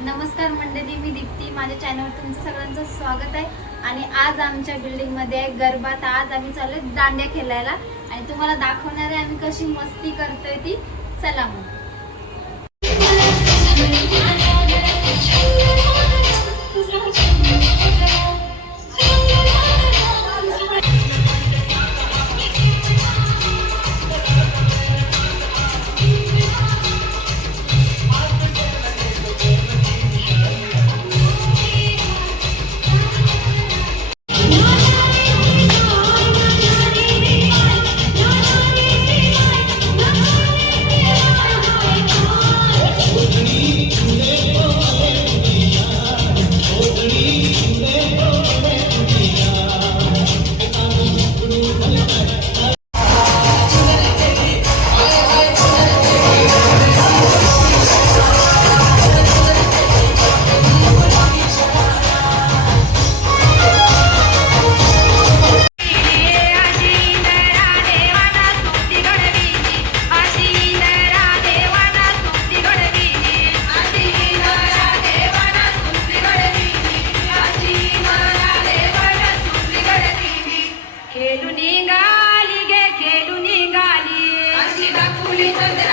नमस्कार मंडळी मी दीप्ती. माझ्या चॅनलवर तुमचं सगळ्यांचं स्वागत आहे. आणि आज आमच्या बिल्डिंगमध्ये गरबा तर आज आम्ही चाललोय दांड्या खेळायला. आणि तुम्हाला दाखवणार आहे आम्ही कशी मस्ती करतोय ती. चला मग. Congratulations